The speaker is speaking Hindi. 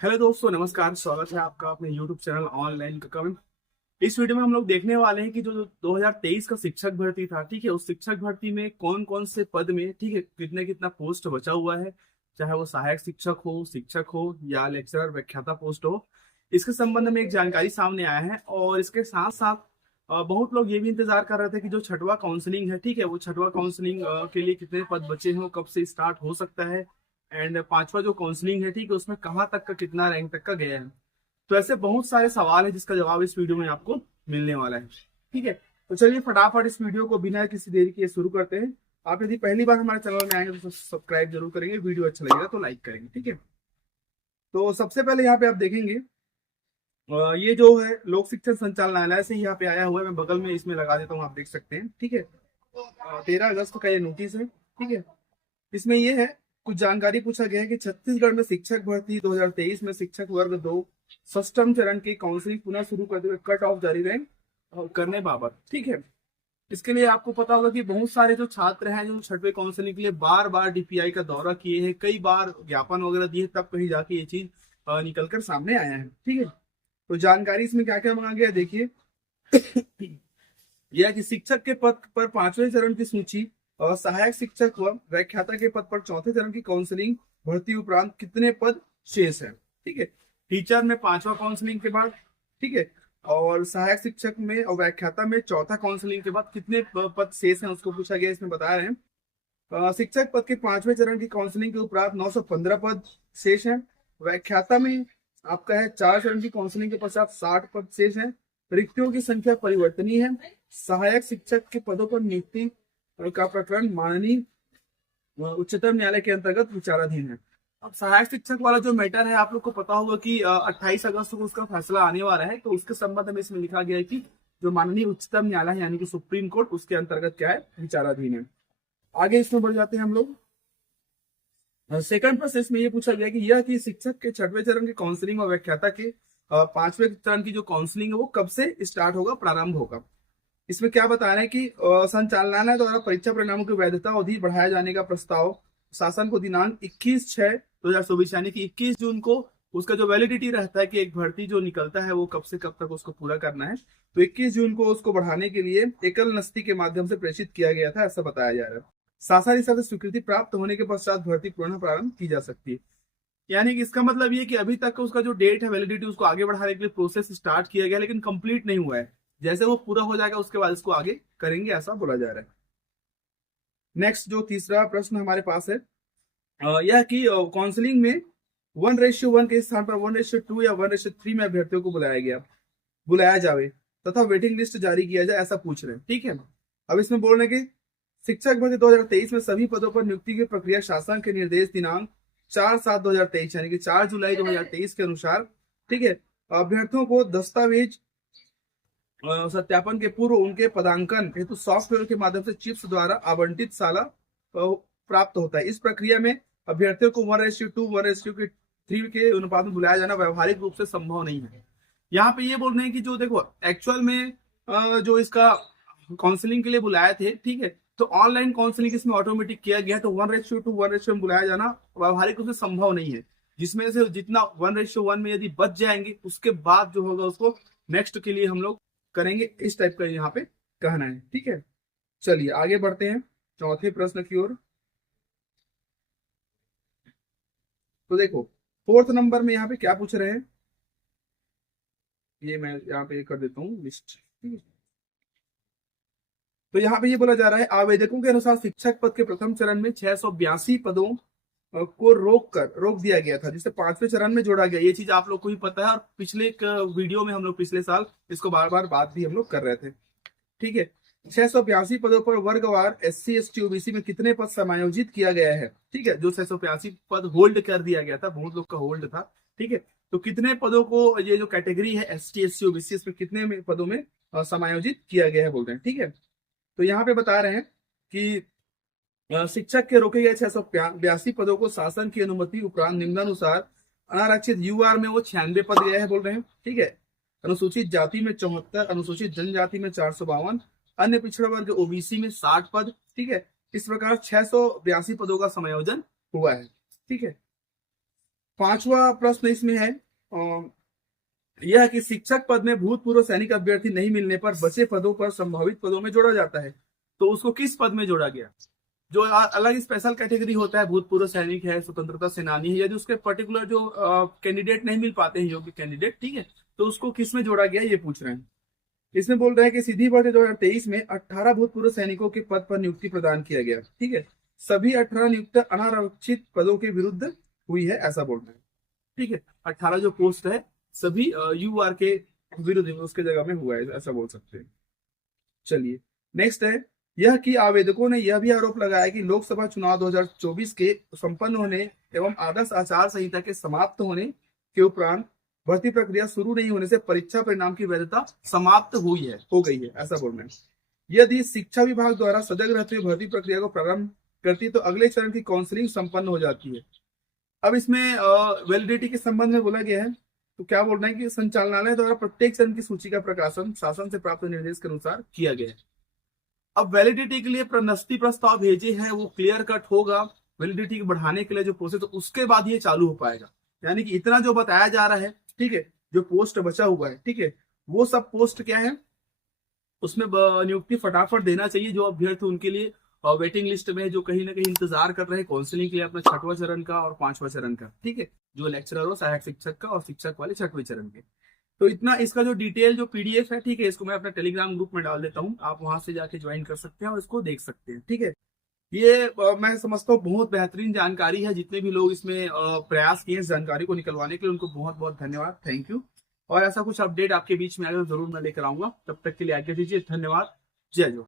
हेलो दोस्तों, नमस्कार। स्वागत है आपका अपने YouTube चैनल ऑनलाइन कक्षा में। इस वीडियो में हम लोग देखने वाले हैं कि जो 2023 का शिक्षक भर्ती था, ठीक है, उस शिक्षक भर्ती में कौन कौन से पद में, ठीक है, कितने कितना पोस्ट बचा हुआ है। चाहे वो सहायक शिक्षक हो या लेक्चरर व्याख्याता पोस्ट हो। इसके संबंध में एक जानकारी सामने आया है और इसके साथ साथ बहुत लोग ये भी इंतजार कर रहे थे कि जो छठवां काउंसलिंग है, ठीक है, वो छठवां काउंसलिंग के लिए कितने पद बचे हैं, वो कब से स्टार्ट हो सकता है। एंड पांचवा जो काउंसलिंग है, ठीक है, उसमें कहाँ तक का, कितना रैंक तक का गया है। तो ऐसे बहुत सारे सवाल है जिसका जवाब इस वीडियो में आपको मिलने वाला है। ठीक है, तो चलिए फटाफट इस वीडियो को बिना किसी देरी के शुरू करते हैं। आप यदि पहली बार हमारे चैनल में आएंगे तो सब्सक्राइब जरूर करेंगे, वीडियो अच्छा लगेगा तो लाइक करेंगे। ठीक है, तो सबसे पहले यहाँ पे आप देखेंगे ये जो है लोक शिक्षण संचालनालय से यहाँ पे आया हुआ है। मैं बगल में इसमें लगा देता हूँ, आप देख सकते हैं। ठीक है, 13 अगस्त का ये नोटिस है। ठीक है, इसमें ये है, कुछ जानकारी पूछा गया है कि छत्तीसगढ़ में शिक्षक भर्ती 2023 में शिक्षक वर्ग 2 षष्टम चरण की काउंसलिंग पुनः शुरू करते हुए कट ऑफ जारी रहे करने बाबत। ठीक है, इसके लिए आपको पता होगा कि बहुत सारे जो छात्र हैं जो छठवें काउंसलिंग के लिए बार बार डीपीआई का दौरा किए हैं, कई बार ज्ञापन वगैरह दिए, तब कहीं जाके ये चीज निकल कर सामने आया है। ठीक है, तो जानकारी इसमें क्या क्या मांगा गया देखिए। यह कि शिक्षक के पद पर पांचवें चरण की सूची और सहायक शिक्षक व व्याख्याता के पद पर चौथे चरण की काउंसलिंग भर्ती उपरांत कितने पद शेष है। ठीक है, टीचर में पांचवा काउंसलिंग के बाद, ठीक है, और सहायक शिक्षक में और व्याख्याता में चौथा काउंसलिंग के बाद कितने पद शेष हैं उसको पूछा गया। इसमें बता रहे हैं शिक्षक पद के पांचवें चरण की काउंसलिंग के उपरांत 915 पद शेष हैं। व्याख्याता में आपका है 4 चरण की काउंसलिंग के पश्चात 60 पद शेष हैं। रिक्तियों की संख्या परिवर्तनीय है। सहायक शिक्षक के पदों पर नियुक्ति का प्रकरण माननीय उच्चतम न्यायालय के अंतर्गत विचाराधीन है। अब सहायक शिक्षक वाला जो मैटर है, आप लोग को पता होगा कि 28 अगस्त को उसका फैसला आने वाला है। तो उसके संबंध में इसमें लिखा गया है कि जो माननीय उच्चतम न्यायालय है यानी कि सुप्रीम कोर्ट, उसके अंतर्गत क्या है, विचाराधीन है। आगे इसमें बढ़ जाते हैं हम लोग। सेकंड प्रश्न इसमें ये पूछा गया कि यह कि शिक्षक के छठवें चरण की काउंसलिंग और व्याख्याता के पांचवें चरण की जो काउंसलिंग है वो कब से स्टार्ट होगा, प्रारंभ होगा। इसमें क्या बता रहे हैं कि संचालनालय द्वारा परीक्षा परिणामों की वैधता अवधि बढ़ाया जाने का प्रस्ताव शासन को दिनांक 21/6/2024 यानी कि 21 जून को उसका जो वैलिडिटी रहता है कि एक भर्ती जो निकलता है वो कब से कब तक उसको पूरा करना है, तो 21 जून को उसको बढ़ाने के लिए एकल नस्ती के माध्यम से प्रेषित किया गया था, ऐसा बताया जा रहा है। शासन स्तर से स्वीकृति प्राप्त होने के पश्चात भर्ती पुनः प्रारंभ की जा सकती है। यानी कि इसका मतलब ये कि अभी तक उसका जो डेट है वैलिडिटी, उसको आगे बढ़ाने के लिए प्रोसेस स्टार्ट किया गया, लेकिन कंप्लीट नहीं हुआ है। जैसे वो पूरा हो जाएगा उसके बाद इसको आगे करेंगे, ऐसा बोला जा रहा है। नेक्स्ट जो तीसरा प्रश्न हमारे पास है यह कि काउंसलिंग में 1:1 के स्थान पर 1:2 या 1:3 में अभ्यर्थियों को बुलाया जावे तथा वेटिंग लिस्ट जारी किया जाए, ऐसा पूछ रहे हैं। ठीक है, अब इसमें बोल रहे हैं कि शिक्षक भर्ती 2023 में सभी पदों पर नियुक्ति की प्रक्रिया शासन के निर्देश दिनांक 4/7/2023 यानी कि 4 जुलाई 2023 के अनुसार, ठीक है, अभ्यर्थियों को दस्तावेज सत्यापन के पूर्व उनके पदांकन हेतु सॉफ्टवेयर के माध्यम से चिप्स द्वारा आवंटित साला प्राप्त होता है। इस प्रक्रिया में अभ्यर्थियों को 1:2 1:3 के अनुपात में बुलाया जाना व्यवहारिक रूप से संभव नहीं है। यहाँ पे ये बोल रहे हैं कि जो देखो एक्चुअल में जो इसका काउंसलिंग के लिए बुलाए थे, ठीक है, तो ऑनलाइन काउंसलिंग इसमें ऑटोमेटिक किया गया, तो 1:2 1:1 में बुलाया जाना व्यवहारिक रूप से संभव नहीं है। जिसमें से जितना 1:1 में यदि बच जाएंगे उसके बाद जो होगा उसको नेक्स्ट के लिए हम लोग करेंगे, इस टाइप का यहाँ पे कहना है। ठीक है, चलिए आगे बढ़ते हैं चौथे प्रश्न की ओर। तो देखो फोर्थ नंबर में यहाँ पे क्या पूछ रहे हैं, ये मैं यहाँ पे कर देता हूँ लिस्ट। तो यहाँ पे ये बोला जा रहा है आवेदकों के अनुसार शिक्षक पद के प्रथम चरण में 682 पदों को रोक दिया गया था, जिसे पांचवें चरण में जोड़ा गया। ये चीज आप लोग को भी पता है और पिछले एक वीडियो में हम लोग पिछले साल इसको बार बार बात भी हम लोग कर रहे थे। ठीक है, 682 पदों पर वर्गवार SC ST OBC में कितने पद समायोजित किया गया है। ठीक है, जो 682 पद होल्ड कर दिया गया था, बहुत लोग का होल्ड था। ठीक है, तो कितने पदों को ये जो कैटेगरी है ST SC OBC, इसमें कितने पदों में समायोजित किया गया है बोल रहे हैं। ठीक है, तो यहाँ पे बता रहे हैं कि शिक्षक के रोके गए 682 पदों को शासन की अनुमति उपरांत निम्नानुसार अनारक्षित UR में वो 96 पद गए हैं बोल रहे हैं। ठीक है, अनुसूचित जाति में 74, अनुसूचित जनजाति में 452, अन्य पिछड़ा वर्ग OBC में 60 पद। ठीक है, इस प्रकार 682 पदों का समायोजन हुआ है। ठीक है, 5वां प्रश्न इसमें है यह कि शिक्षक पद में भूतपूर्व सैनिक अभ्यर्थी नहीं मिलने पर बचे पदों पर संभावित पदों में जोड़ा जाता है। तो उसको किस पद में जोड़ा गया? जो अलग स्पेशल कैटेगरी होता है, भूतपूर्व सैनिक है, स्वतंत्रता सेनानी है, यदि उसके पर्टिकुलर जो कैंडिडेट नहीं मिल पाते हैं, योग्य कैंडिडेट, ठीक है, तो उसको किस में जोड़ा गया ये पूछ रहे हैं। इसमें बोल रहे हैं कि सीधी भर्ती 2023 में 18 भूतपूर्व सैनिकों के पद पर नियुक्ति प्रदान किया गया। ठीक है, सभी 18 नियुक्ति अनारक्षित पदों के विरुद्ध हुई है, ऐसा बोल रहे हैं। ठीक है, 18 जो पोस्ट है सभी यूआर के विरुद्ध उसके जगह में हुआ है, ऐसा बोल सकते हैं। चलिए नेक्स्ट है यह कि आवेदकों ने यह भी आरोप लगाया कि लोकसभा चुनाव 2024 के संपन्न होने एवं आदर्श आचार संहिता के समाप्त होने के उपरांत भर्ती प्रक्रिया शुरू नहीं होने से परीक्षा परिणाम की वैधता समाप्त हो गई है, ऐसा बोल रहे हैं। यदि शिक्षा विभाग द्वारा सजग रहते हुए भर्ती प्रक्रिया को प्रारंभ करती तो अगले चरण की काउंसलिंग संपन्न हो जाती है। अब इसमें वैलिडिटी के संबंध में बोला गया है, तो क्या बोल रहे हैं कि संचालनालय द्वारा प्रत्येक चरण की सूची का प्रकाशन शासन से प्राप्त निर्देश के अनुसार किया गया है। अब वैलिडिटी के लिए प्रनस्ती प्रस्ताव भेजे हैं, वो क्लियर कट होगा वैलिडिटी बढ़ाने के लिए जो प्रोसेस, तो उसके बाद ये चालू हो पाएगा। यानी कि इतना जो बताया जा रहा है, ठीक है, जो पोस्ट बचा हुआ है, ठीक है, वो सब पोस्ट क्या है, उसमें नियुक्ति फटाफट देना चाहिए जो अभ्यर्थी उनके लिए वेटिंग लिस्ट में, जो कहीं ना कहीं इंतजार कर रहे हैं काउंसलिंग के लिए अपना 6वां चरण का और 5वां चरण का। ठीक है, जो लेक्चरर हो, सहायक शिक्षक का और शिक्षक वाले 6वें चरण के। तो इतना इसका जो डिटेल जो पीडीएफ है, ठीक है, इसको मैं अपना टेलीग्राम ग्रुप में डाल देता हूँ, आप वहां से जाके ज्वाइन कर सकते हैं और इसको देख सकते हैं। ठीक है, ये मैं समझता हूँ बहुत बेहतरीन जानकारी है। जितने भी लोग इसमें प्रयास किए इस जानकारी को निकलवाने के लिए, उनको बहुत बहुत धन्यवाद, थैंक यू। और ऐसा कुछ अपडेट आपके बीच में आएगा जरूर मैं लेकर आऊंगा। तब तक के लिए आज्ञा दीजिए, धन्यवाद, जय जवाहर।